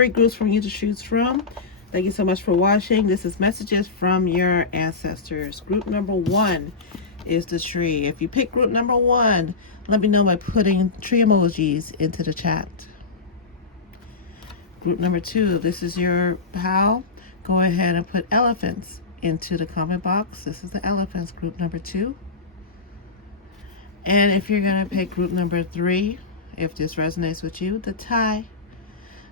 Great groups for you to choose from. Thank you so much for watching. This is Messages from Your Ancestors. Group number 1 is the tree. If you pick group number 1, let me know by putting tree emojis into the chat. Group number 2, this is your pal. Go ahead and put elephants into the comment box. This is the elephants, group number 2. And if you're going to pick group number 3, if this resonates with you, the tie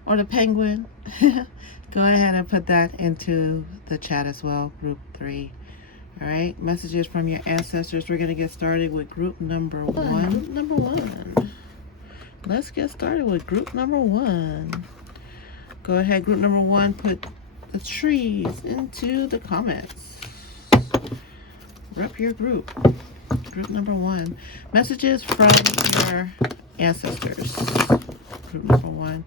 or the penguin, go ahead and put that into the chat as well, group 3. All right, messages from your ancestors. We're going to get started with group number 1. Group number 1. Let's get started with group number 1. Go ahead, group number 1, put the trees into the comments. Rep your group. Group number 1. Messages from your ancestors. Group number 1.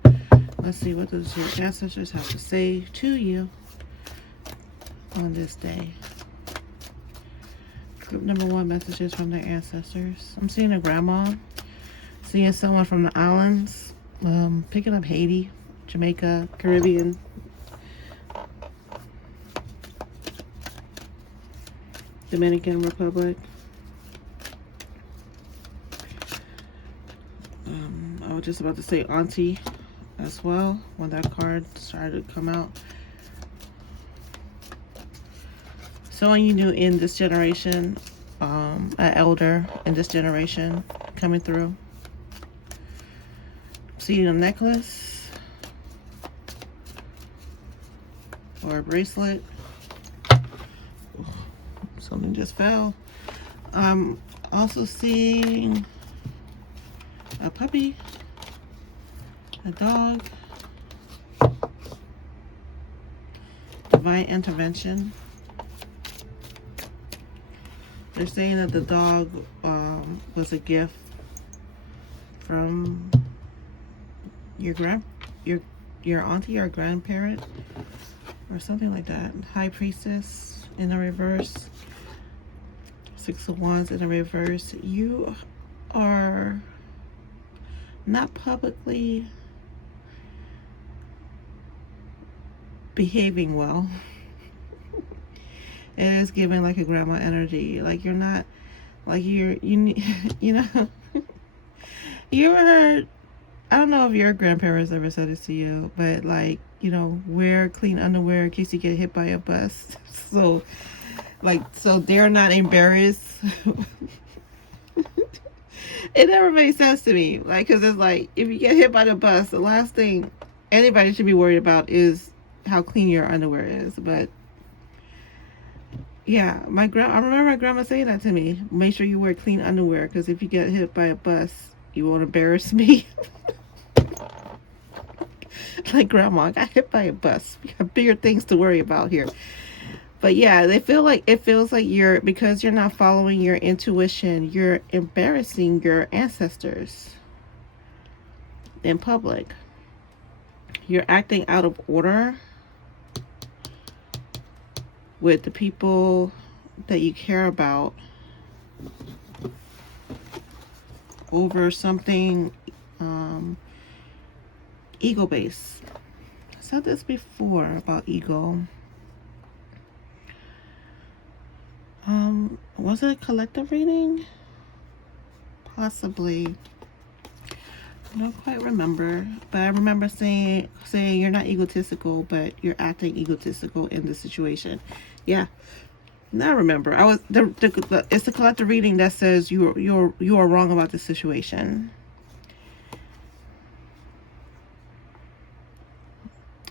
Let's see, what does your ancestors have to say to you on this day? Group number 1, messages from their ancestors. I'm seeing a grandma, seeing someone from the islands, picking up Haiti, Jamaica, Caribbean. Dominican Republic. I was just about to say auntie as well when that card started to come out. Someone you knew in this generation, an elder in this generation coming through. Seeing a necklace or a bracelet. Something just fell. I'm also seeing a puppy, a dog, divine intervention. They're saying that the dog was a gift from your auntie or grandparent or something like that. High priestess in the reverse. 6 of Wands in the reverse. You are not publicly behaving well. It is giving like a grandma energy. Like you're not, like you know. You ever heard, I don't know if your grandparents ever said this to you, but like, wear clean underwear in case you get hit by a bus. So they're not embarrassed. It never made sense to me. Like, because it's like, if you get hit by the bus, the last thing anybody should be worried about is how clean your underwear is. But yeah, I remember my grandma saying that to me. Make sure you wear clean underwear, because if you get hit by a bus, you won't embarrass me. Like, grandma, I got hit by a bus. We have bigger things to worry about here. But yeah, it feels like because you're not following your intuition, you're embarrassing your ancestors in public. You're acting out of order with the people that you care about over something ego-based. I said this before about ego. Was it a collective reading? Possibly. I don't quite remember, but I remember saying you're not egotistical, but you're acting egotistical in the situation. Yeah, now I remember. It's the collective reading that says you are wrong about the situation.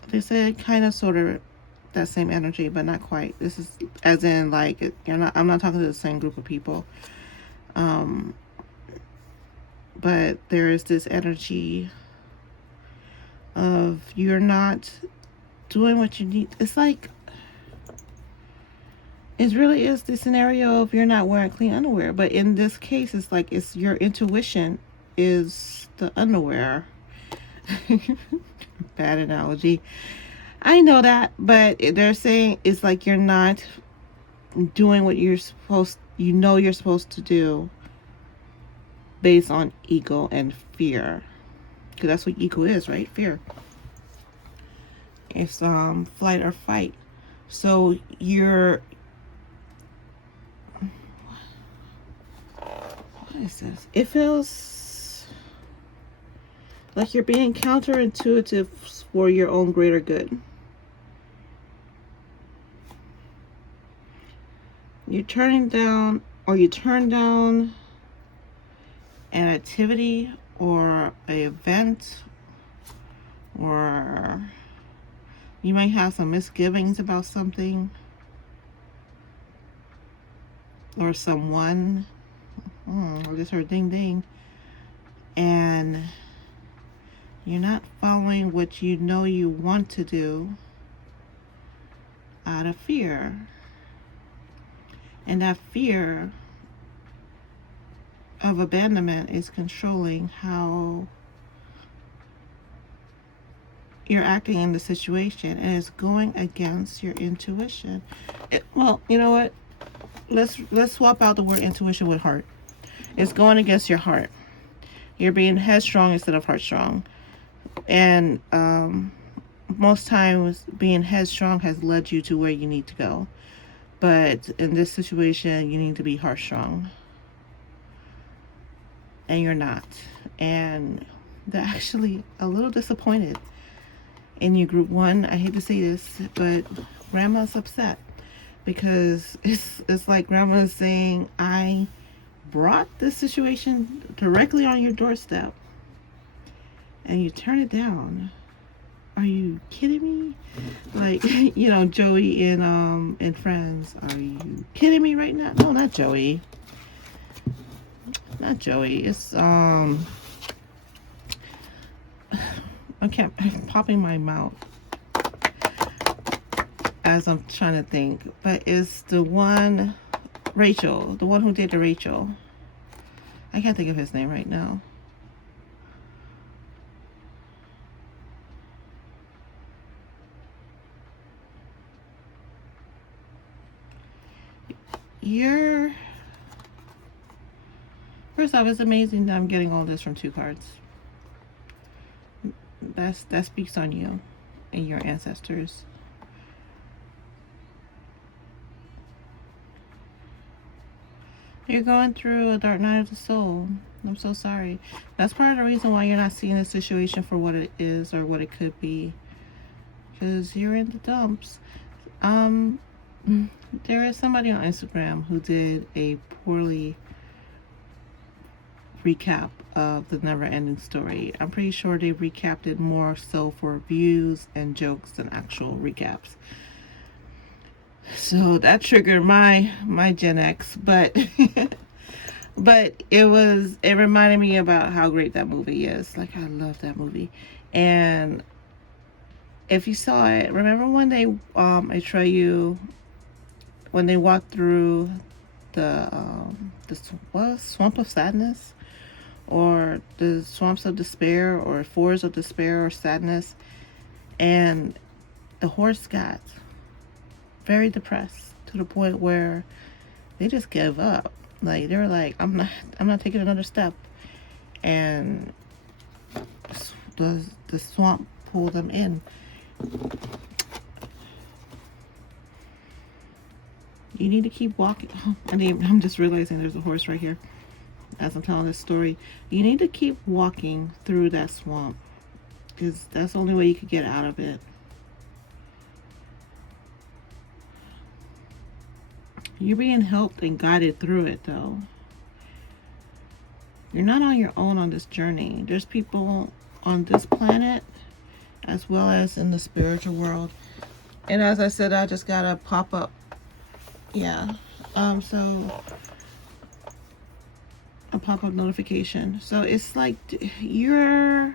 They said kind of sort of that same energy, but not quite. This is as in like I'm not talking to the same group of people. But there is this energy of you're not doing what you need. It's like, it really is the scenario of you're not wearing clean underwear. But in this case, it's like it's your intuition is the underwear. Bad analogy. I know that, but they're saying it's like you're not doing what you're supposed to do based on ego and fear. Because that's what ego is, right? Fear. It's flight or fight. So you're, what is this? It feels like you're being counterintuitive for your own greater good. You're turning down, or you turn down an activity or an event, or you might have some misgivings about something or someone. I just heard ding ding. And you're not following what you know you want to do out of fear. And that fear of abandonment is controlling how you're acting in the situation, and it's going against your intuition. Well, you know what? Let's swap out the word intuition with heart. It's going against your heart. You're being headstrong instead of heartstrong. And most times being headstrong has led you to where you need to go. But in this situation, you need to be heartstrong. And you're not. And they're actually a little disappointed in you, group 1. I hate to say this, but grandma's upset. Because it's like grandma's saying, I brought this situation directly on your doorstep and you turn it down. Are you kidding me? Like, you know, Joey in Friends. Are you kidding me right now? No, not Joey. Not Joey. It's I'm popping my mouth as I'm trying to think, but it's the one, Rachel, the one who did the Rachel. I can't think of his name right now. First off, it's amazing that I'm getting all this from 2 cards. That speaks on you and your ancestors. You're going through a dark night of the soul. I'm so sorry. That's part of the reason why you're not seeing the situation for what it is or what it could be. Because you're in the dumps. There is somebody on Instagram who did a poorly recap of the Never Ending Story. I'm pretty sure they recapped it more so for views and jokes than actual recaps. So that triggered my Gen X, but but it reminded me about how great that movie is. Like, I love that movie. And if you saw it, remember when they Atreyu, when they walked through the swamp of sadness, or the swamps of despair, or forests of despair or sadness, and the horse got very depressed to the point where they just gave up. Like, they were like, I'm not taking another step. And the swamp pulled them in. You need to keep walking. I'm just realizing there's a horse right here as I'm telling this story. You need to keep walking through that swamp, because that's the only way you could get out of it. You're being helped and guided through it, though. You're not on your own on this journey. There's people on this planet as well as in the spiritual world. And as I said, I just got a pop-up. Yeah. So a pop-up notification. So it's like you're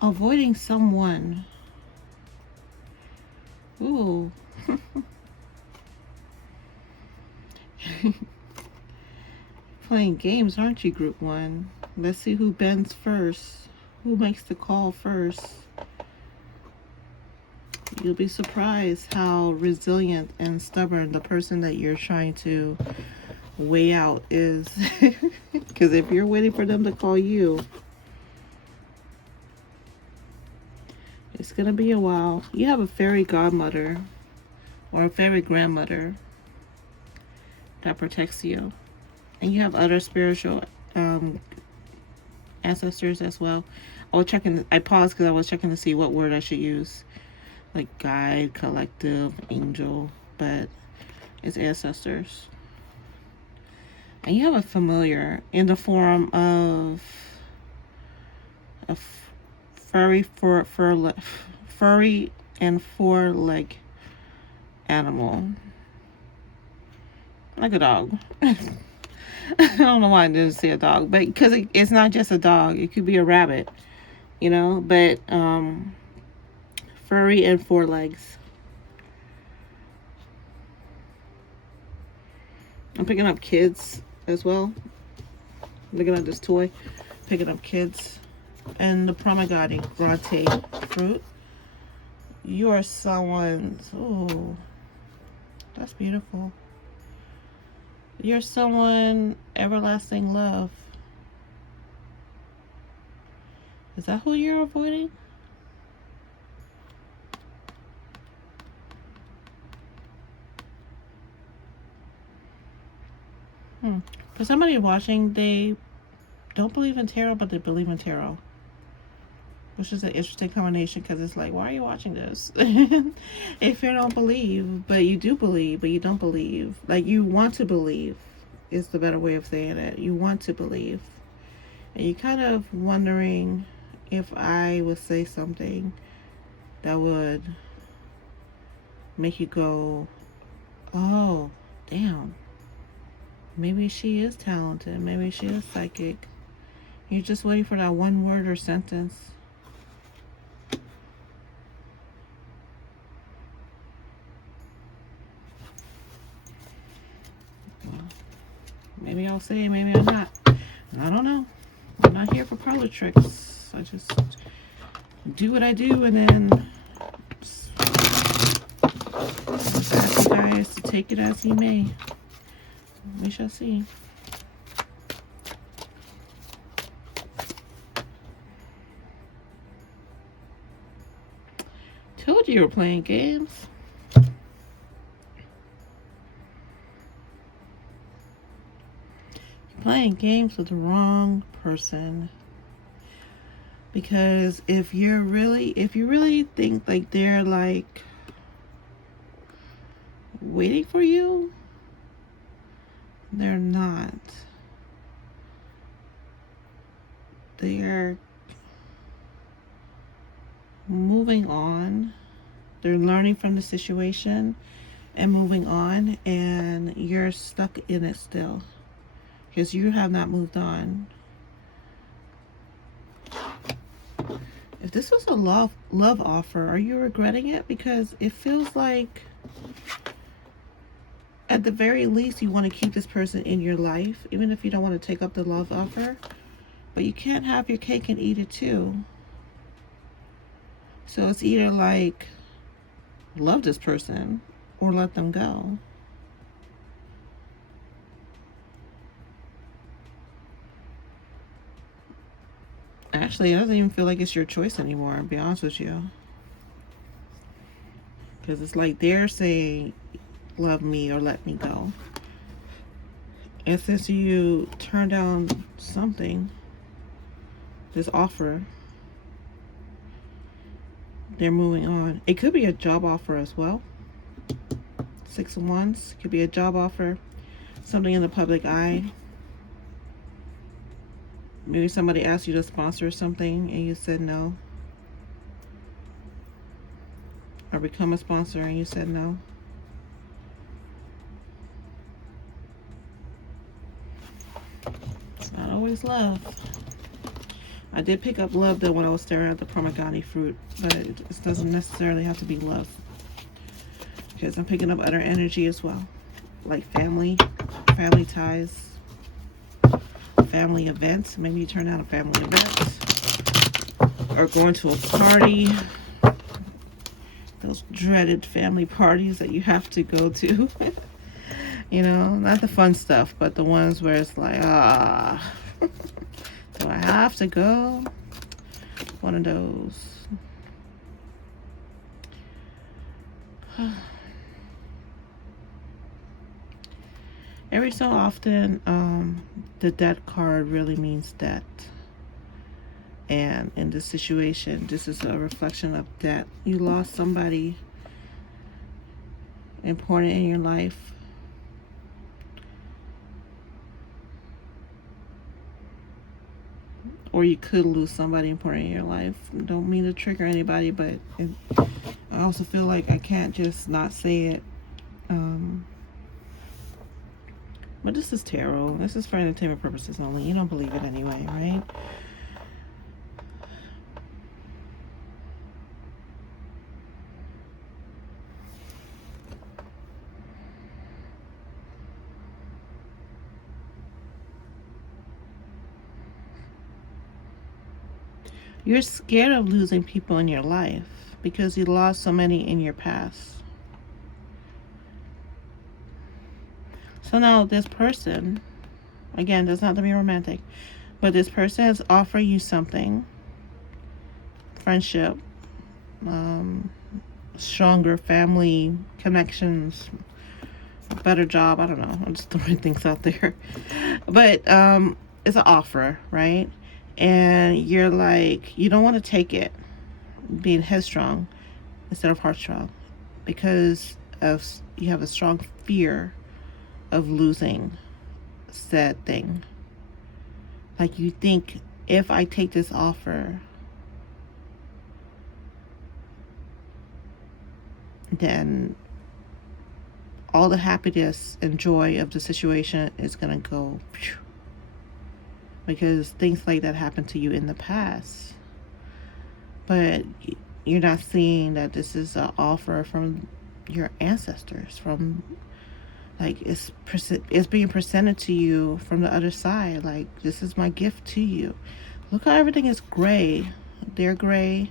avoiding someone. Ooh. Playing games, aren't you, group 1? Let's see who bends first. Who makes the call first? You'll be surprised how resilient and stubborn the person that you're trying to weigh out is. Because if you're waiting for them to call you, It's gonna be a while. You have a fairy godmother or a fairy grandmother that protects you, and you have other spiritual ancestors as well. I paused because I was checking to see what word I should use, like guide, collective, angel, but it's ancestors. And you have a familiar in the form of a furry and four-leg animal, like a dog. I don't know why I didn't say a dog, but because it's not just a dog, it could be a rabbit, you know. But furry and four legs. I'm picking up kids as well. Looking at this toy, picking up kids, and the pomegranate fruit. You are someone's. Oh, that's beautiful. You're someone everlasting love. Is that who you're avoiding? For somebody watching, they don't believe in tarot, but they believe in tarot. Which is an interesting combination, because it's like, why are you watching this? If you don't believe, but you do believe, but you don't believe. Like, you want to believe is the better way of saying it. You want to believe. And you're kind of wondering if I would say something that would make you go, oh, damn. Maybe she is talented. Maybe she is psychic. You're just waiting for that one word or sentence. Well, maybe I'll say it, maybe I'm not. I don't know. I'm not here for parlor tricks. I just do what I do, and then just ask you guys to take it as you may. We shall see. Told you were playing games. You're playing games with the wrong person. Because if you really think like they're like waiting for you, they're not. They're moving on. They're learning from the situation and moving on, and you're stuck in it still because you have not moved on. If this was a love offer, are you regretting it? Because it feels like at the very least you want to keep this person in your life, even if you don't want to take up the love offer. But you can't have your cake and eat it too. So it's either like love this person or let them go. Actually, it doesn't even feel like it's your choice anymore, to be honest with you. Because it's like they're saying, love me or let me go. And since you turned down something, this offer, they're moving on. It could be a job offer as well. 6 of Wands could be a job offer, something in the public eye. Maybe somebody asked you to sponsor something and you said no. Or become a sponsor and you said no. It's not always love. I did pick up love though when I was staring at the pomegranate fruit, but it doesn't necessarily have to be love. Because I'm picking up other energy as well. Like family ties, family events. Maybe you turn out a family event. Or going to a party. Those dreaded family parties that you have to go to. You know, not the fun stuff, but the ones where it's like, do I have to go? One of those. Every so often, the debt card really means debt. And in this situation, this is a reflection of debt. You lost somebody important in your life. Or you could lose somebody important in your life. Don't mean to trigger anybody, but I also feel like I can't just not say it. But this is tarot. This is for entertainment purposes only. You don't believe it anyway, right? You're scared of losing people in your life because you lost so many in your past. So now this person, again, does not have to be romantic, but this person has offered you something, friendship, stronger family connections, better job. I don't know. I'm just throwing things out there. But it's an offer, right? And you're like, you don't want to take it, being headstrong instead of heartstrong, because you have a strong fear of losing said thing. Like, you think, if I take this offer, then all the happiness and joy of the situation is gonna go, because things like that happened to you in the past. But you're not seeing that this is an offer from your ancestors, from, like, it's being presented to you from the other side. Like, this is my gift to you. Look how everything is gray. They're gray.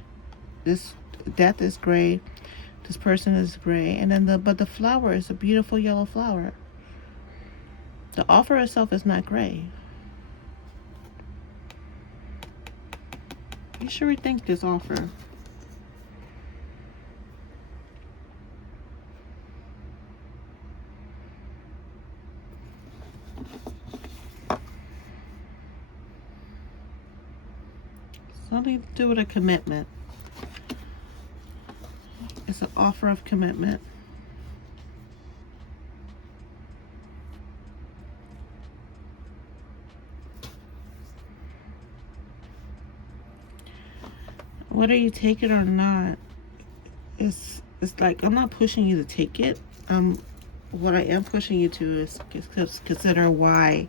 This death is gray. This person is gray. And then but the flower is a beautiful yellow flower. The offer itself is not gray. You should rethink this offer. Something to do with a commitment. It's an offer of commitment. Whether you take it or not, it's like, I'm not pushing you to take it. What I am pushing you to is consider why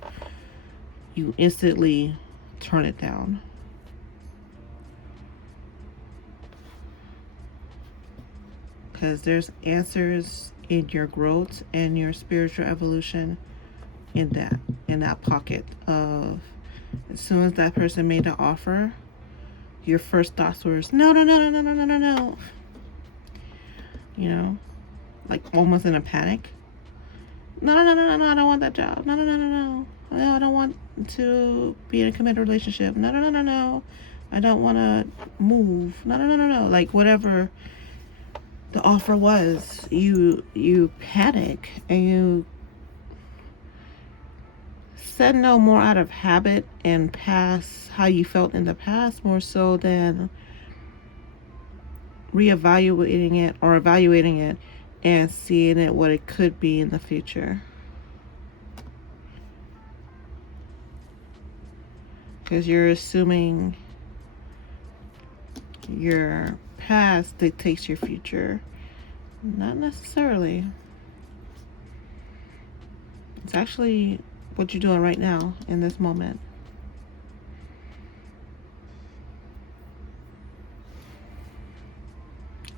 you instantly turn it down. Because there's answers in your growth and your spiritual evolution in that pocket of, as soon as that person made the offer, your first thoughts were, no, no, no, no, no, no, no, no. You know, like almost in a panic. No, no, no, no, no, I don't want that job. No, no, no, no, no. No, I don't want to be in a committed relationship. No, no, no, no, no. I don't want to move. No, no, no, no, no. Like, whatever the offer was, you panic and you said no more out of habit and past how you felt in the past, more so than reevaluating it or evaluating it and seeing it what it could be in the future. Because you're assuming your past dictates your future. Not necessarily. It's actually what you're doing right now in this moment.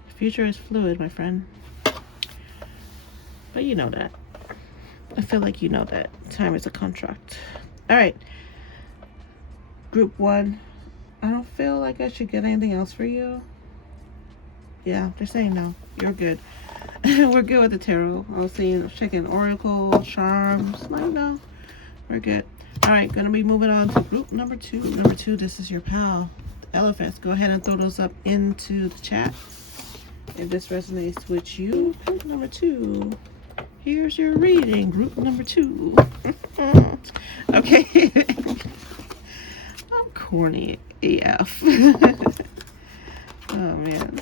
The future is fluid, my friend. But you know that. I feel like you know that. Time is a contract. Alright. Group 1. I don't feel like I should get anything else for you. Yeah, they're saying no. You're good. We're good with the tarot. I was seeing, checking oracle, charms. Like, no. We're good. Alright, gonna be moving on to group number 2. Number 2, this is your pal, the elephants. Go ahead and throw those up into the chat. If this resonates with you, group number 2. Here's your reading, group number 2. Okay. I'm corny AF. Oh man.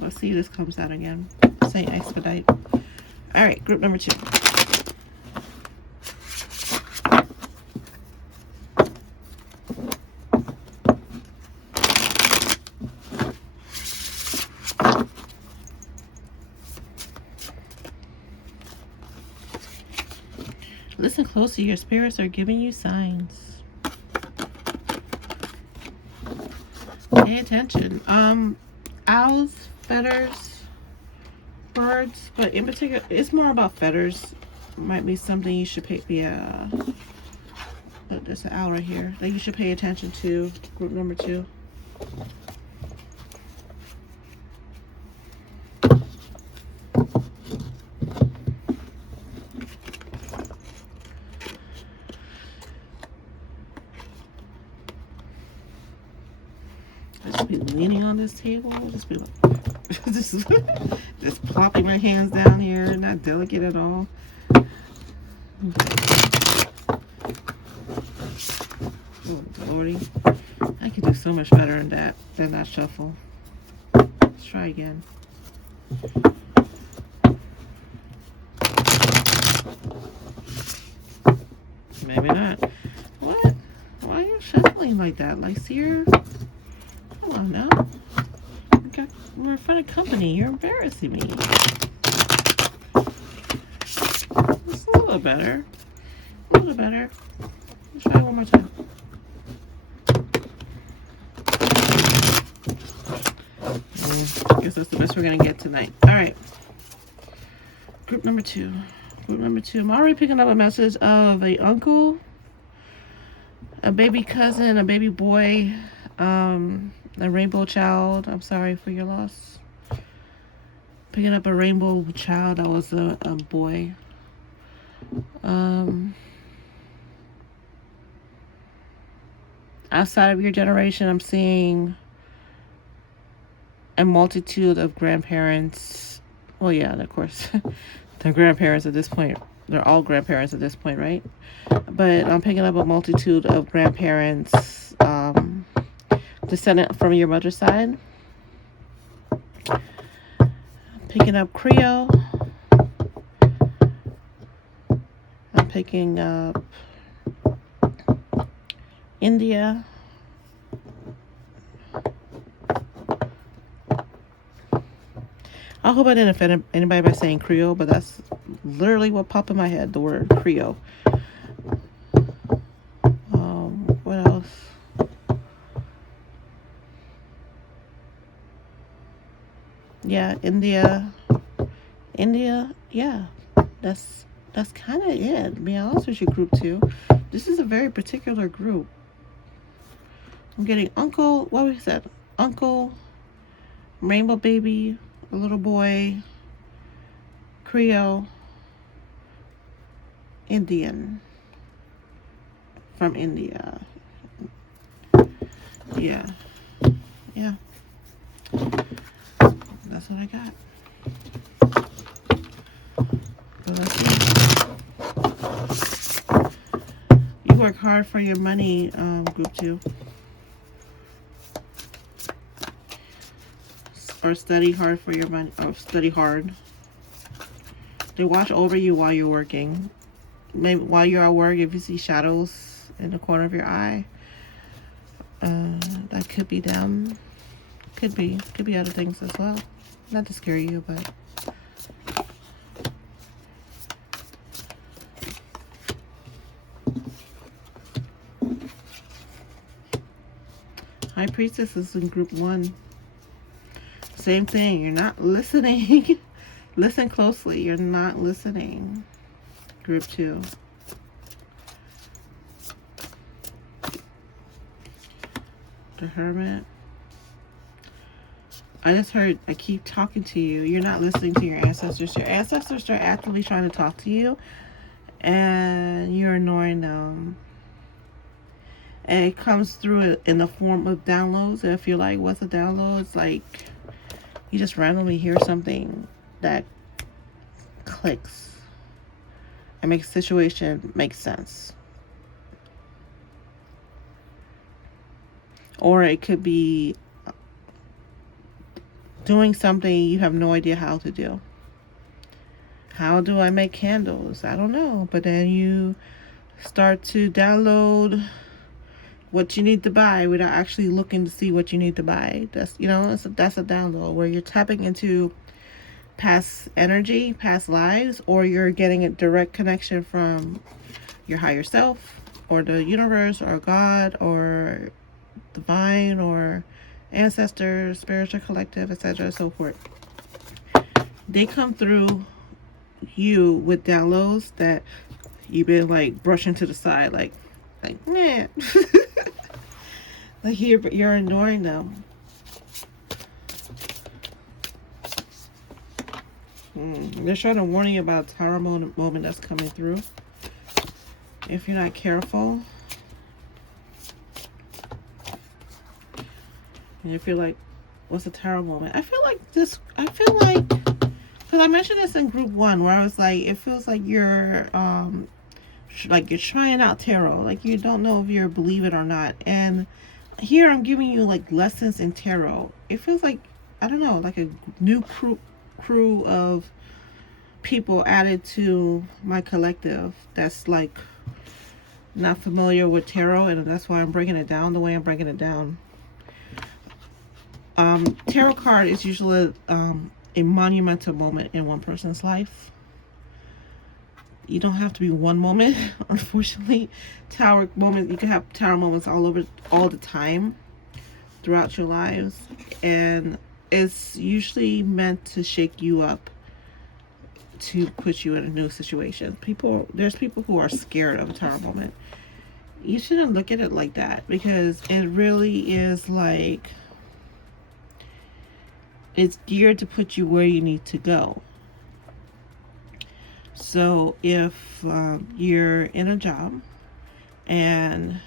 Let's see if this comes out again. Say expedite. Alright, group number 2. Listen closely. Your spirits are giving you signs. Pay attention. Owls, feathers, birds, but in particular, it's more about feathers. Might be something you should pay. Yeah. But there's an owl right here that you should pay attention to. Group number 2. Just be leaning on this table. Just be like, just plopping my hands down here. Not delicate at all. Oh, Lordy. I could do so much better than that shuffle. Let's try again. Maybe not. What? Why are you shuffling like that? Like, Sierra? Come on now. Okay, we're in front of company. You're embarrassing me. It's a little better. A little better. Let's try one more time. I guess that's the best we're going to get tonight. Alright. Group number 2. Group number 2. I'm already picking up a message of a uncle, a baby cousin, a baby boy, a rainbow child. I'm sorry for your loss. Picking up a rainbow child that was a boy. Outside of your generation, I'm seeing a multitude of grandparents. Well, yeah, of course. They're grandparents at this point. They're all grandparents at this point, right? But I'm picking up a multitude of grandparents descendant from your mother's side. Picking up Creole. I'm picking up India. I hope I didn't offend anybody by saying Creole, but that's literally what popped in my head, the word Creole. What else? Yeah, India, yeah, that's kind of it. To be honest with you, group 2. This is a very particular group. I'm getting uncle, what we said? Uncle, rainbow baby, a little boy, Creole, Indian, from India. Yeah. That's what I got. So let's see. You work hard for your money, group 2. Or study hard for your money. Or study hard. They watch over you while you're working. Maybe while you're at work, if you see shadows in the corner of your eye, that could be them. Could be other things as well. Not to scare you, but High Priestess is in group 1. Same thing. You're not listening. Listen closely. You're not listening. Group 2. The Hermit. I just heard, I keep talking to you. You're not listening to your ancestors. Your ancestors are actively trying to talk to you, and you're ignoring them. And it comes through in the form of downloads. And if you're like, what's a download? It's like you just randomly hear something that clicks and makes the situation make sense. Or it could be doing something you have no idea how to do. How do I make candles? I don't know. But then you start to download what you need to buy without actually looking to see what you need to buy. That's, that's a download where you're tapping into past energy, past lives, or you're getting a direct connection from your higher self or the universe or God or divine or ancestors, spiritual collective, etc. so forth. They come through you with downloads that you've been like brushing to the side, like nah. Like you're ignoring them. They're trying to warn you about a tower moment that's coming through. If you're not careful. And if you're like, what's a tower moment? I feel like, because I mentioned this in group 1 where I was like, it feels like you're trying out tarot. Like you don't know if you believe it or not. And here I'm giving you like lessons in tarot. It feels like, I don't know, like a new crew of people added to my collective that's like not familiar with tarot, and that's why I'm breaking it down the way I'm breaking it down. Tarot card is usually a monumental moment in one person's life. You don't have to be one moment, unfortunately. Tower moment, you can have tower moments all the time throughout your lives, and it's usually meant to shake you up, to put you in a new situation. There's people who are scared of a tower moment. You shouldn't look at it like that, because it really is like, it's geared to put you where you need to go. So if you're in a job and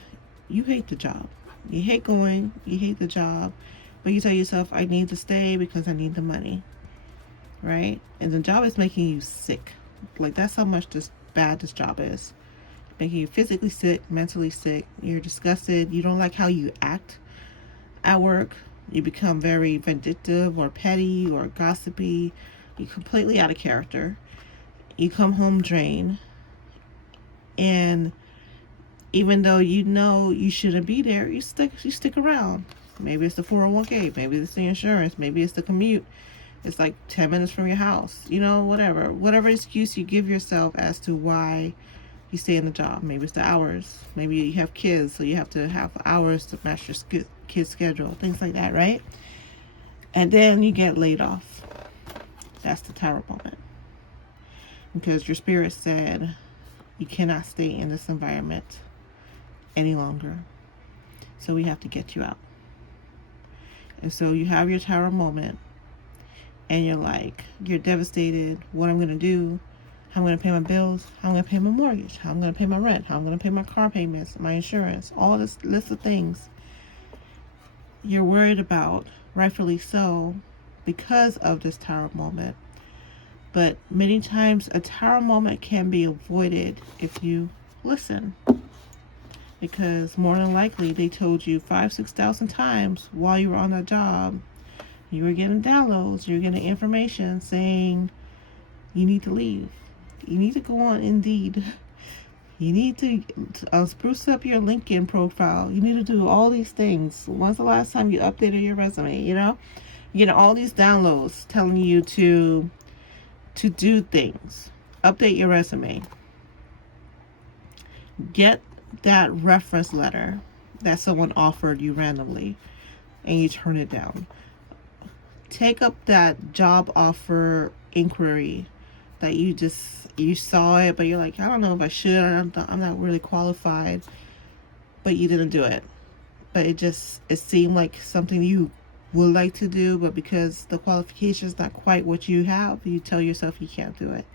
you hate the job, you hate going, you hate the job, but you tell yourself, I need to stay because I need the money, right? And the job is making you sick. Like, that's how much bad this job is. Making you physically sick, mentally sick. You're disgusted. You don't like how you act at work. You become very vindictive or petty or gossipy. You're completely out of character. You come home drained. And even though you know you shouldn't be there, you stick around. Maybe it's the 401k. Maybe it's the insurance. Maybe it's the commute. It's like 10 minutes from your house. Whatever excuse you give yourself as to why you stay in the job. Maybe it's the hours. Maybe you have kids, so you have to have hours to match your kid's schedule. Things like that, right? And then you get laid off. That's the tower moment. Because your spirit said you cannot stay in this environment any longer. So we have to get you out. And so you have your tower moment. And you're devastated. What I'm going to do. How I'm going to pay my bills, how I'm going to pay my mortgage, how I'm going to pay my rent, how I'm going to pay my car payments, my insurance, all this list of things you're worried about, rightfully so, because of this tower moment. But many times a tower moment can be avoided if you listen. Because more than likely they told you 5,000-6,000 times while you were on that job, you were getting downloads, you're getting information saying you need to leave. You need to go on Indeed. You need to spruce up your LinkedIn profile. You need to do all these things. When's the last time you updated your resume? You get all these downloads telling you to do things. Update your resume. Get that reference letter that someone offered you randomly and you turn it down. Take up that job offer inquiry that you saw it, but you're like, I don't know if I should. I'm not really qualified, but you didn't do it. But it seemed like something you would like to do, but because the qualification is not quite what you have, you tell yourself you can't do it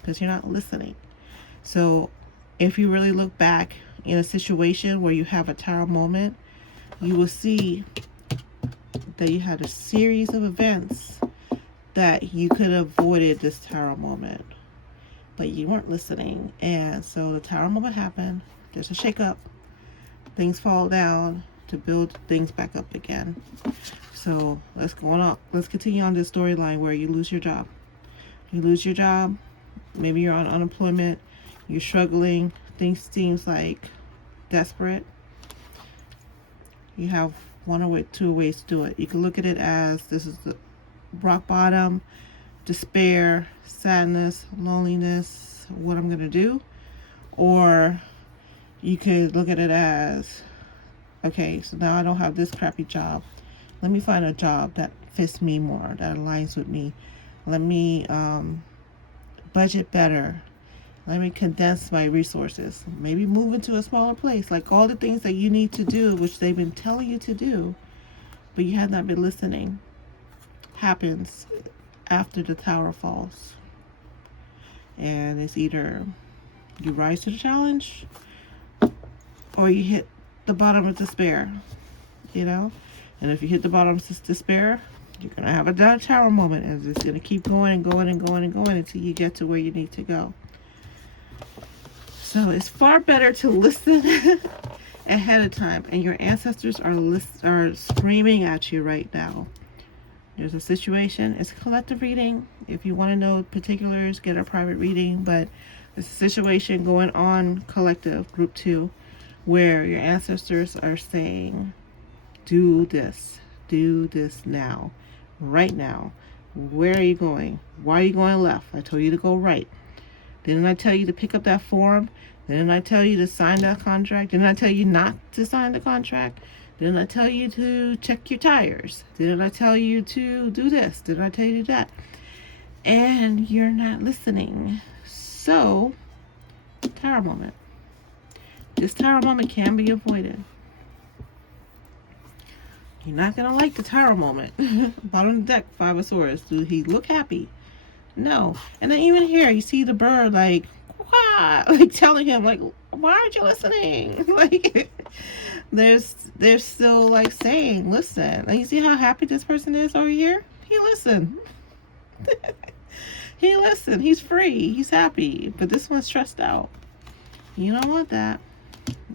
because you're not listening. So if you really look back in a situation where you have a tower moment, you will see that you had a series of events that you could have avoided this tower moment, but you weren't listening. And so the tower moment happened. There's a shakeup. Things fall down to build things back up again. So let's go on. Let's continue on this storyline where you lose your job. You lose your job. Maybe you're on unemployment. You're struggling. Things seems like desperate. You have one or two ways to do it. You can look at it as this is the rock bottom, despair, sadness, loneliness, what I'm gonna do. Or you could look at it as, okay, so now I don't have this crappy job. Let me find a job that fits me more, that aligns with me. Let me budget better. Let me condense my resources. Maybe move into a smaller place. Like all the things that you need to do, which they've been telling you to do, but you have not been listening, happens after the tower falls. And it's either you rise to the challenge or you hit the bottom of despair, you know? And if you hit the bottom of despair, you're going to have a tower moment, and it's going to keep going and going and going and going until you get to where you need to go. So it's far better to listen ahead of time, and your ancestors are screaming at you right now. There's a situation. It's a collective reading. If you want to know particulars, get a private reading, but there's a situation going on collective, group 2, where your ancestors are saying, do this now, right now. Where are you going? Why are you going left? I told you to go right. Didn't I tell you to pick up that form? Didn't I tell you to sign that contract? Didn't I tell you not to sign the contract? Didn't I tell you to check your tires? Didn't I tell you to do this? Didn't I tell you to do that? And you're not listening. So, tower moment. This tower moment can be avoided. You're not going to like the tower moment. Bottom of the deck, 5 of Swords. Do he look happy? No. And then even here, you see the bird like, wah, like telling him, like, why aren't you listening? Like, they're still like saying, listen. And you see how happy this person is over here? He listened. He listened. He's free. He's happy. But this one's stressed out. You don't want that.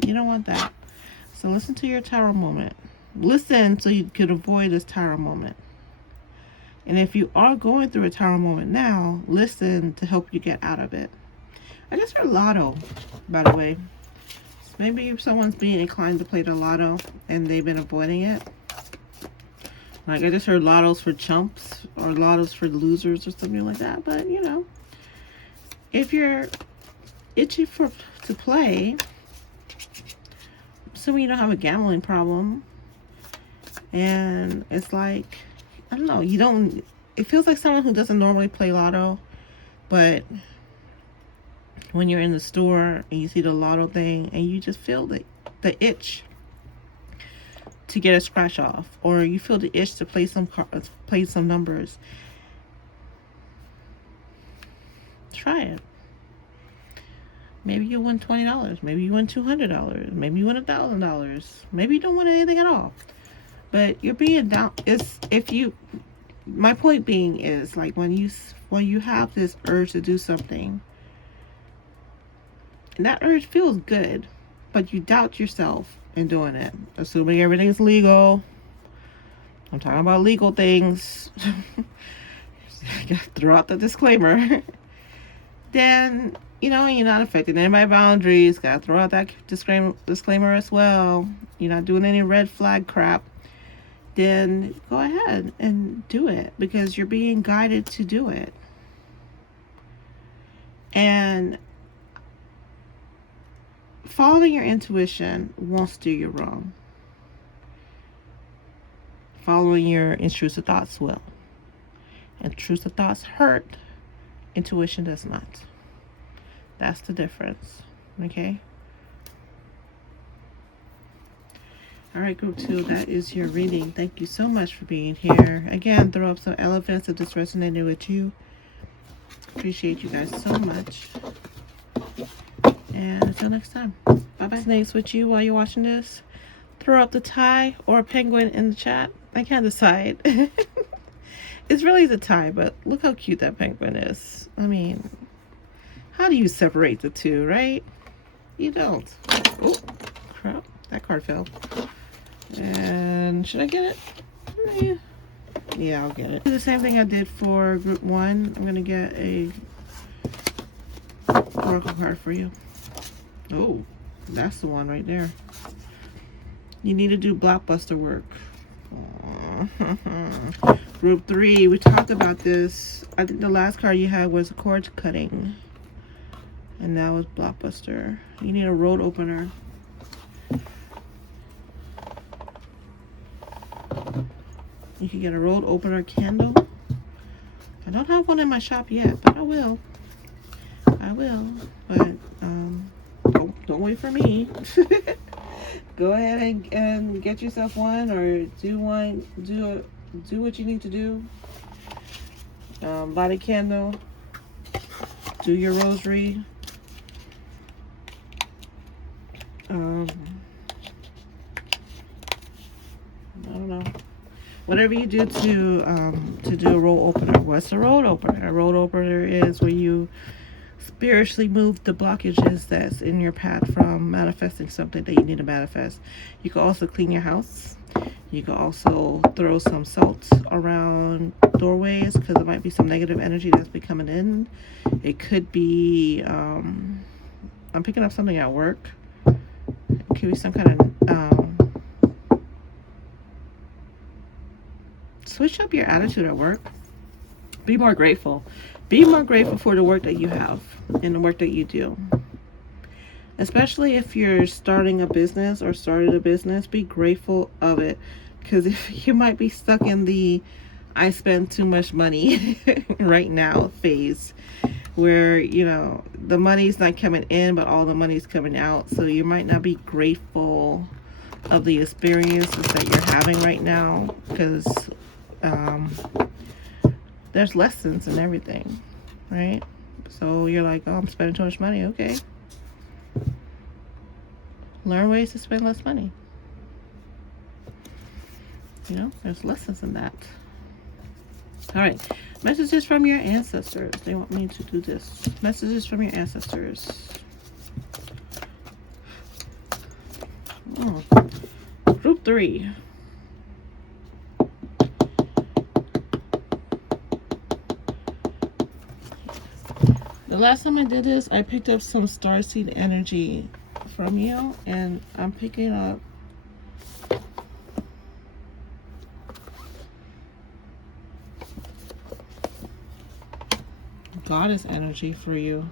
You don't want that. So listen to your tower moment. Listen so you could avoid this tower moment. And if you are going through a tower moment now, listen to help you get out of it. I just heard lotto, by the way. So maybe if someone's being inclined to play the lotto and they've been avoiding it. Like I just heard lottos for chumps or lottos for losers or something like that. But you know, if you're itchy to play, assuming you don't have a gambling problem, and it's like, I don't know, it feels like someone who doesn't normally play lotto, but when you're in the store and you see the lotto thing and you just feel the itch to get a scratch off, or you feel the itch to play some numbers, try it. Maybe you win $20, maybe you win $200, maybe you win $1,000, maybe you don't win anything at all. But you're being down. My point being is, like, when you have this urge to do something, and that urge feels good, but you doubt yourself in doing it, assuming everything's legal. I'm talking about legal things. Throw out the disclaimer. Then, you know, you're not affecting any of my boundaries. Gotta throw out that disclaimer as well. You're not doing any red flag crap. Then go ahead and do it because you're being guided to do it. And following your intuition won't steer you wrong. Following your intrusive thoughts will. Intrusive thoughts hurt. Intuition does not. That's the difference. Okay? All right, group 2, that is your reading. Thank you so much for being here. Again, throw up some elephants if this resonated with you. Appreciate you guys so much. And until next time. Bye-bye. Snakes with you while you're watching this. Throw up the tie or penguin in the chat. I can't decide. It's really the tie, but look how cute that penguin is. I mean, how do you separate the two, right? You don't. Oh, crap. That card fell. And should I get it? Yeah, I'll get it. The same thing I did for group 1. I'm going to get a oracle card for you. Oh, that's the one right there. You need to do blockbuster work. Group 3, we talked about this. I think the last card you had was cord cutting. And that was blockbuster. You need a road opener. You can get a road opener candle. I don't have one in my shop yet, but I will. I will. But don't wait for me. Go ahead and get yourself one, or do what you need to do. Light a candle. Do your rosary. I don't know. Whatever you do to do a road opener. What's a road opener? A road opener is where you spiritually move the blockages that's in your path from manifesting something that you need to manifest. You can also clean your house. You can also throw some salt around doorways because there might be some negative energy that's been coming in. It could be, I'm picking up something at work. It could be some kind of, switch up your attitude at work. Be more grateful. Be more grateful for the work that you have and the work that you do. Especially if you're starting a business or started a business, be grateful of it. Because if you might be stuck in the I spend too much money right now phase, where, you know, the money's not coming in, but all the money's coming out. So you might not be grateful of the experiences that you're having right now, because there's lessons and everything, right? So you're like, oh, I'm spending too much money. Okay. Learn ways to spend less money. You know, there's lessons in that. All right. Messages from your ancestors. They want me to do this. Messages from your ancestors. Oh. Group 3. The last time I did this, I picked up some starseed energy from you, and I'm picking up goddess energy for you.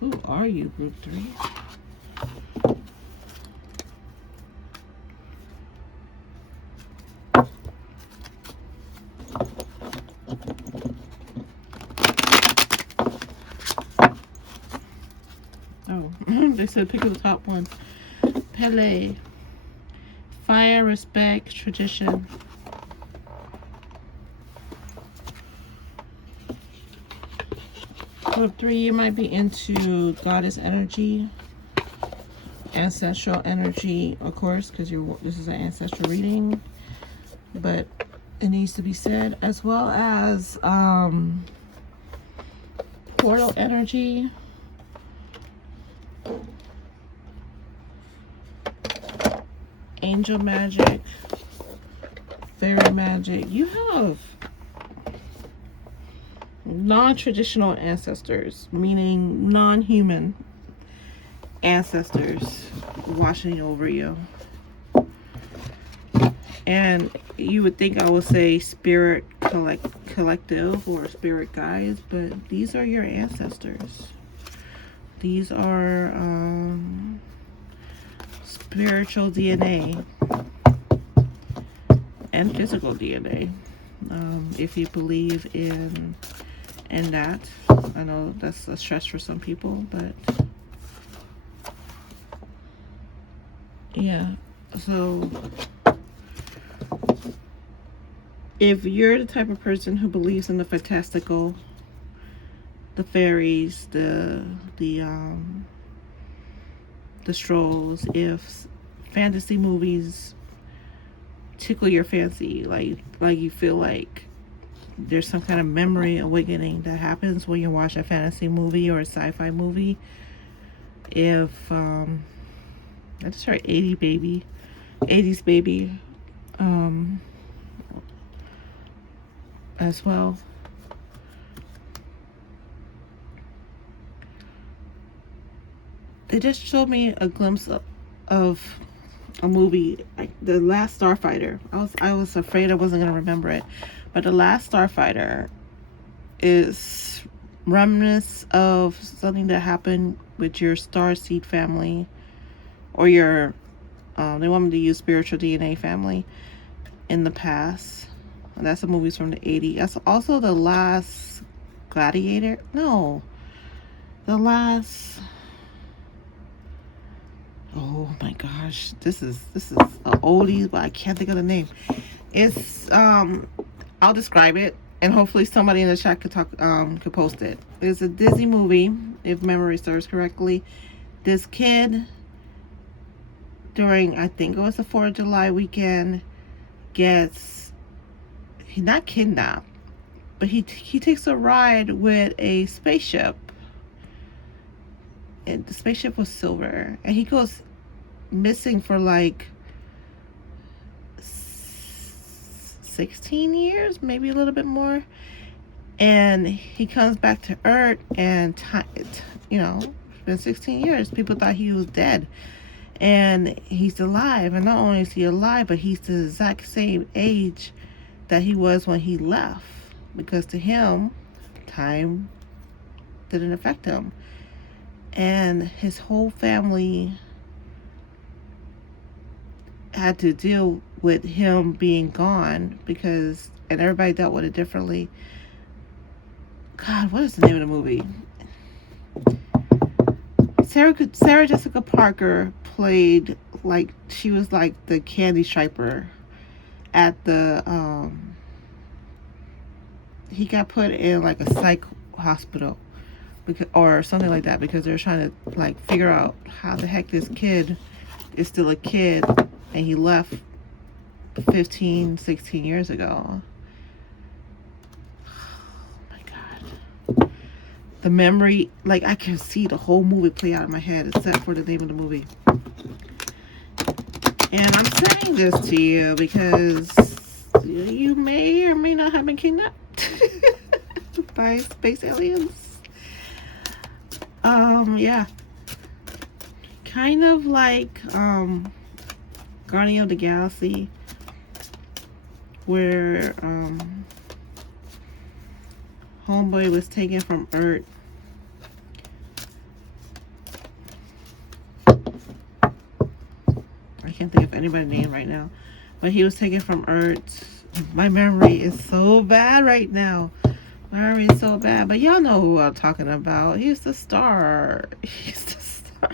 Who are you, group 3? Oh, they said pick up the top one. Pele. Fire, respect, tradition. Group 3, you might be into goddess energy, ancestral energy, of course, because this is an ancestral reading, but it needs to be said, as well as portal energy, angel magic, fairy magic. You have non-traditional ancestors, meaning non-human ancestors watching over you. And you would think I would say spirit collective or spirit guides, but these are your ancestors. These are spiritual DNA and physical DNA. If you believe in that, I know that's a stretch for some people, but yeah. So if you're the type of person who believes in the fantastical, the fairies, the the strolls, if fantasy movies tickle your fancy, like you feel like there's some kind of memory awakening that happens when you watch a fantasy movie or a sci-fi movie. If I just heard 80s baby as well. They just showed me a glimpse of a movie, like The Last Starfighter. I was afraid I wasn't gonna remember it, but The Last Starfighter is remnants of something that happened with your Starseed family, or your they want me to use spiritual DNA family in the past. And that's a movie from the 80s. That's also The Last Gladiator. No, The Last. Oh my gosh, this is an oldie, but I can't think of the name. It's I'll describe it, and hopefully somebody in the chat could post it. It's a Disney movie, if memory serves correctly. This kid, during, I think it was the 4th of July weekend, gets, he's not kidnapped, but he takes a ride with a spaceship. And the spaceship was silver, and he goes missing for like 16 years, maybe a little bit more, and he comes back to Earth, and it's been 16 years. People thought he was dead, and he's alive. And not only is he alive, but he's the exact same age that he was when he left, because to him, time didn't affect him. And his whole family had to deal with him being gone, and everybody dealt with it differently. God, what is the name of the movie? Sarah Jessica Parker played, like, she was like the candy striper at the he got put in like a psych hospital, or something like that, because they're trying to like figure out how the heck this kid is still a kid, and he left 16 years ago. Oh my God. The memory, like, I can see the whole movie play out in my head, except for the name of the movie. And I'm saying this to you because you may or may not have been kidnapped by space aliens. Yeah. Kind of like Guardian of the Galaxy, where Homeboy was taken from Earth. I can't think of anybody's name right now, but he was taken from Earth. My memory is so bad right now. My memory is so bad, but y'all know who I'm talking about. He's the star. He's the star.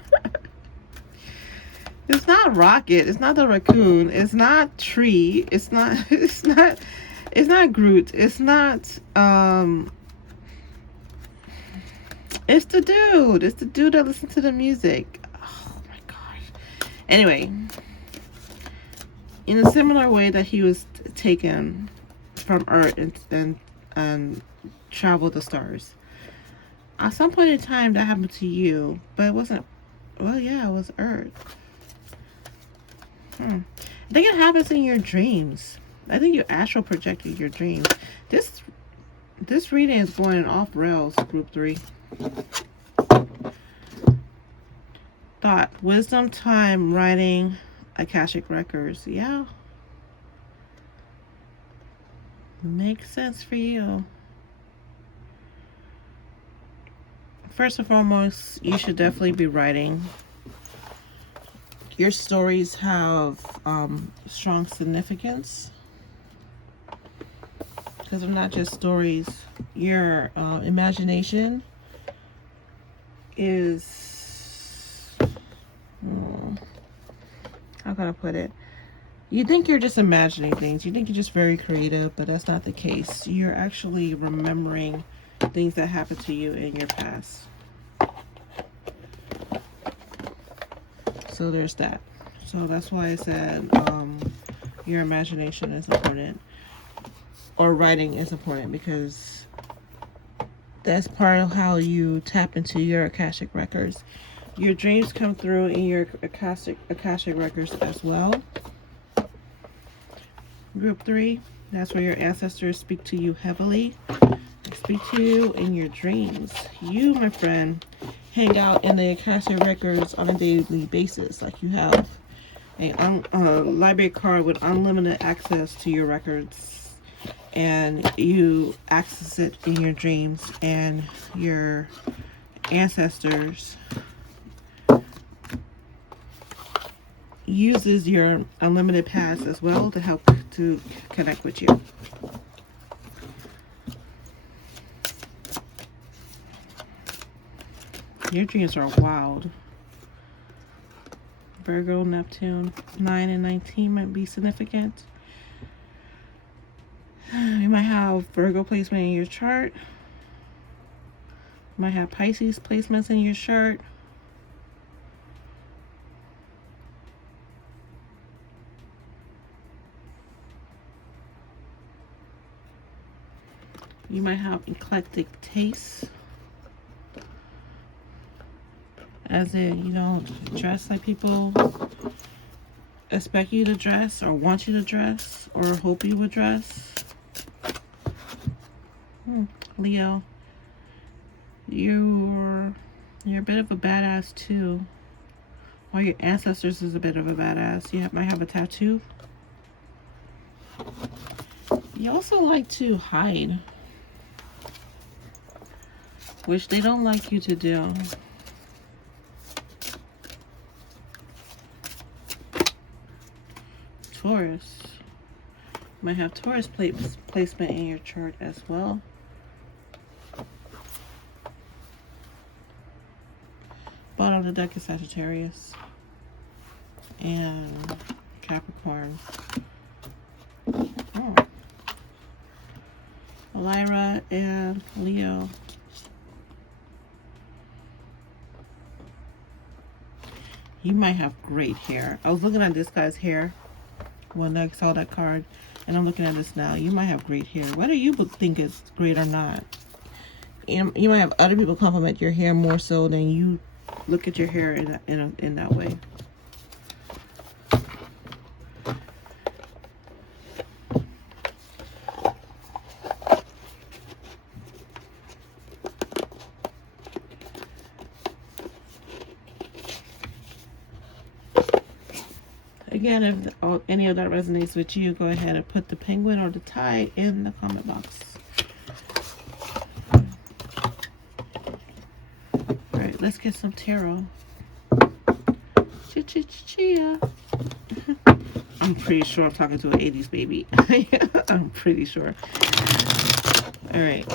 It's not Rocket. It's not the raccoon. It's not Tree. It's not Groot. It's not it's the dude. It's the dude that listens to the music. Oh my gosh. Anyway, in a similar way that he was taken from Earth and traveled the stars. At some point in time that happened to you, but it wasn't, well, yeah, it was Earth. I think it happens in your dreams. I think you astral projected your dreams. This reading is going off rails, group 3. Thought, wisdom, time, writing, Akashic records. Yeah. Makes sense for you. First and foremost, you should definitely be writing. Your stories have strong significance, because they're not just stories. Your imagination is, how can I put it? You think you're just imagining things. You think you're just very creative, but that's not the case. You're actually remembering things that happened to you in your past. So there's that. So that's why I said your imagination is important, or writing is important, because that's part of how you tap into your Akashic records. Your dreams come through in your Akashic records as well. Group 3, that's where your ancestors speak to you heavily. They speak to you in your dreams. You, my friend, hang out in the Akashic records on a daily basis. Like you have a library card with unlimited access to your records, and you access it in your dreams, and your ancestors uses your unlimited past as well to help to connect with you. Your dreams are wild. Virgo, Neptune, 9 and 19 might be significant. You might have Virgo placement in your chart. You might have Pisces placements in your chart. You might have eclectic tastes, as in you don't dress like people expect you to dress, or want you to dress, or hope you would dress. Leo, you're a bit of a badass too. Or your ancestors is a bit of a badass. You might have a tattoo. You also like to hide, which they don't like you to do. Taurus. Might have Taurus placement in your chart as well. Bottom of the deck is Sagittarius and Capricorn. Lyra and Leo. You might have great hair. I was looking at this guy's hair when I saw that card, and I'm looking at this now. You might have great hair, whether you think it's great or not. You might have other people compliment your hair more so than you look at your hair in that way. Again, if any of that resonates with you, go ahead and put the penguin or the tie in the comment box. Alright, let's get some tarot. Chia. I'm pretty sure I'm talking to an 80s baby. I'm pretty sure. Alright.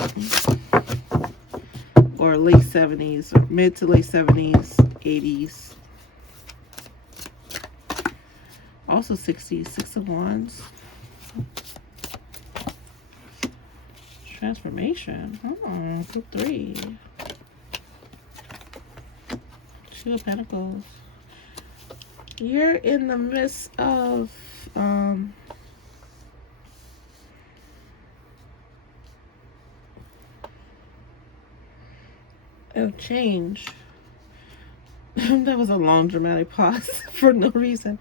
Or late 70s, or mid to late 70s, 80s. Also 60s, 6 of Wands. Transformation. Group 3. 2 of Pentacles. You're in the midst of change. That was a long dramatic pause for no reason.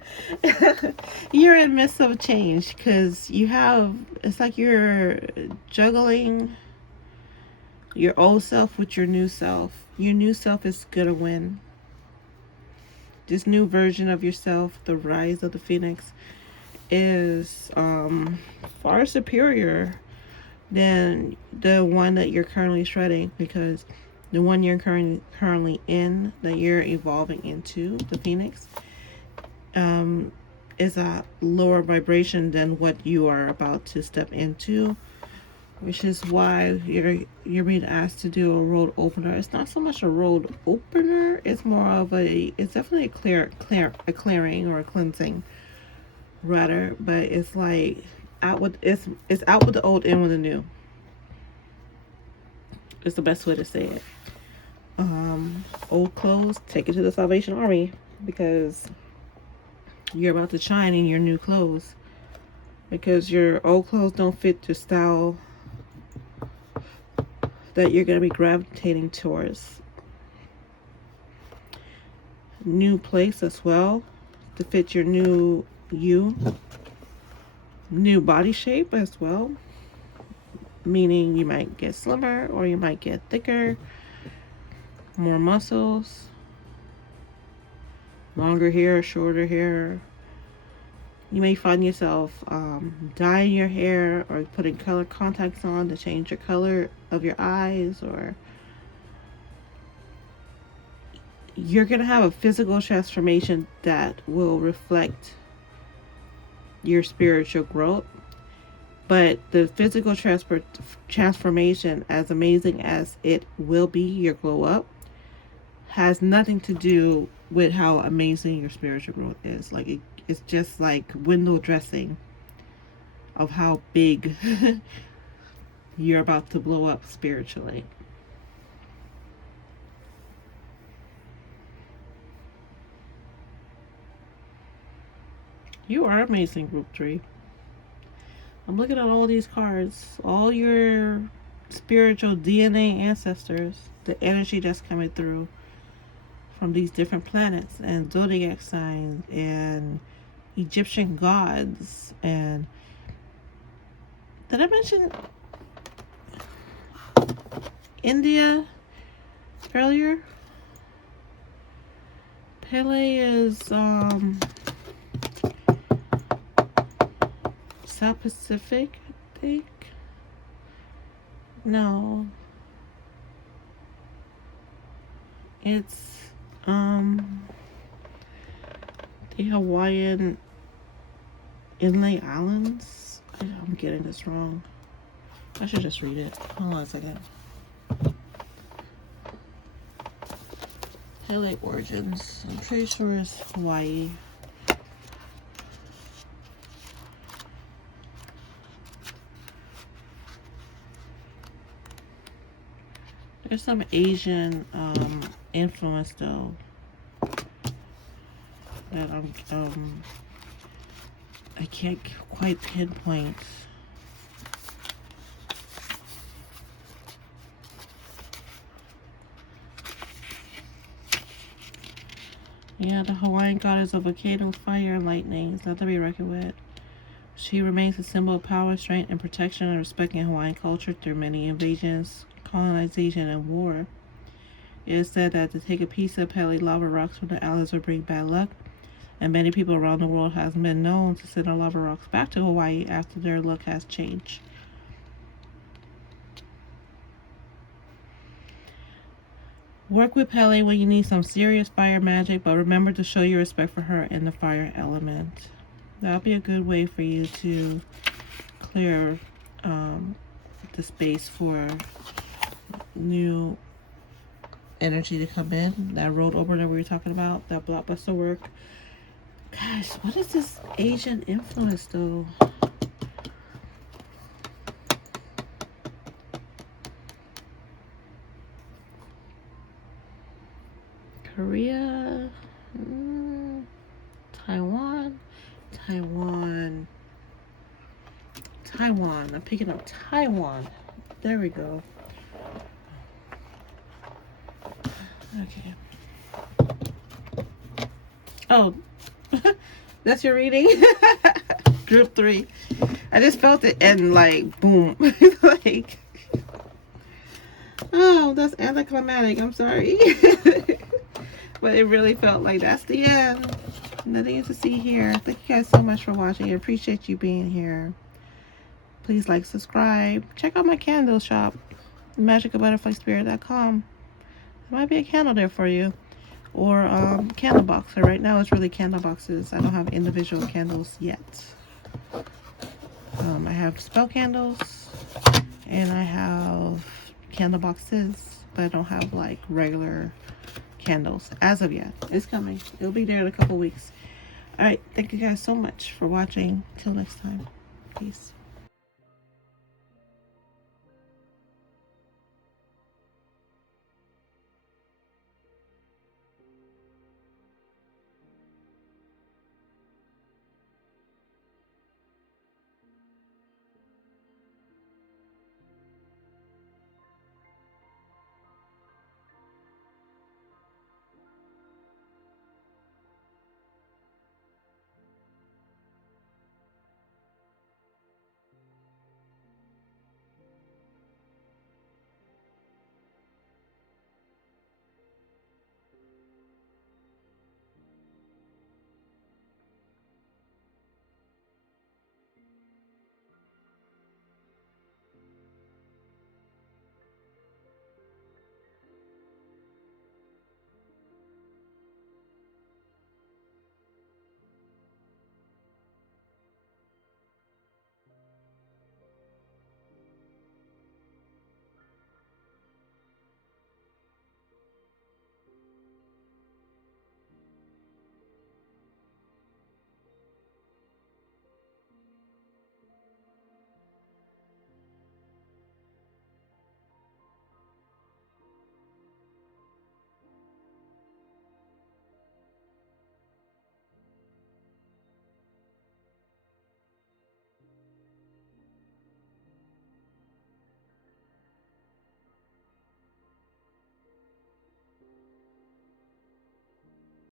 You're in the midst of a change because it's like you're juggling your old self with your new self. Your new self is gonna win. This new version of yourself, the rise of the Phoenix, is far superior than the one that you're currently shredding, because the one you're currently in, that you're evolving into, the Phoenix, is a lower vibration than what you are about to step into, which is why you're being asked to do a road opener. It's not so much a road opener, it's more of it's definitely a clearing or a cleansing rather, but it's like it's out with the old, in with the new. It's the best way to say it. Old clothes, take it to the Salvation Army. because you're about to shine in your new clothes, because your old clothes don't fit the style that you're going to be gravitating towards. New place as well to fit your new you. New body shape as well, meaning you might get slimmer or you might get thicker, more muscles, longer hair, shorter hair. You may find yourself dyeing your hair or putting color contacts on to change your color of your eyes, or you're going to have a physical transformation that will reflect your spiritual growth. But the physical transformation, as amazing as it will be, your glow up, has nothing to do with how amazing your spiritual growth is. Like it's just like window dressing of how big you're about to blow up spiritually. You are amazing, Group 3. I'm looking at all these cards, all your spiritual DNA ancestors, the energy that's coming through from these different planets and zodiac signs and Egyptian gods. And did I mention India earlier? Pele is South Pacific, I think. No, it's the Hawaiian Inland Islands. I'm getting this wrong. I should just read it. Hold on a second. Pele origins. I'm pretty sure it's Hawaii. There's some Asian influence though that I can't quite pinpoint. Yeah, the Hawaiian goddess of volcano, fire, and lightning is not to be reckoned with. She remains a symbol of power, strength, and protection and respect in Hawaiian culture through many invasions, colonization, and war. It is said that to take a piece of Pele lava rocks from the islands will bring bad luck, and many people around the world have been known to send their lava rocks back to Hawaii after their luck has changed. Work with Pele when you need some serious fire magic, but remember to show your respect for her in the fire element. That'll be a good way for you to clear the space for new energy to come in. That road opener we were talking about, that blockbuster work. Gosh, what is this Asian influence though? Korea, Taiwan. I'm picking up Taiwan. There we go. Okay. Oh, that's your reading? Group 3. I just felt it and like, boom. Like, oh, that's anticlimactic. I'm sorry. But it really felt like that's the end. Nothing to see here. Thank you guys so much for watching. I appreciate you being here. Please like, subscribe. Check out my candle shop, magicalbutterflyspirit.com. There might be a candle there for you. Or candle box. So right now it's really candle boxes. I don't have individual candles yet. I have spell candles and I have candle boxes, but I don't have like regular candles as of yet. It's coming. It'll be there in a couple weeks. All right, thank you guys so much for watching. Till next time, peace.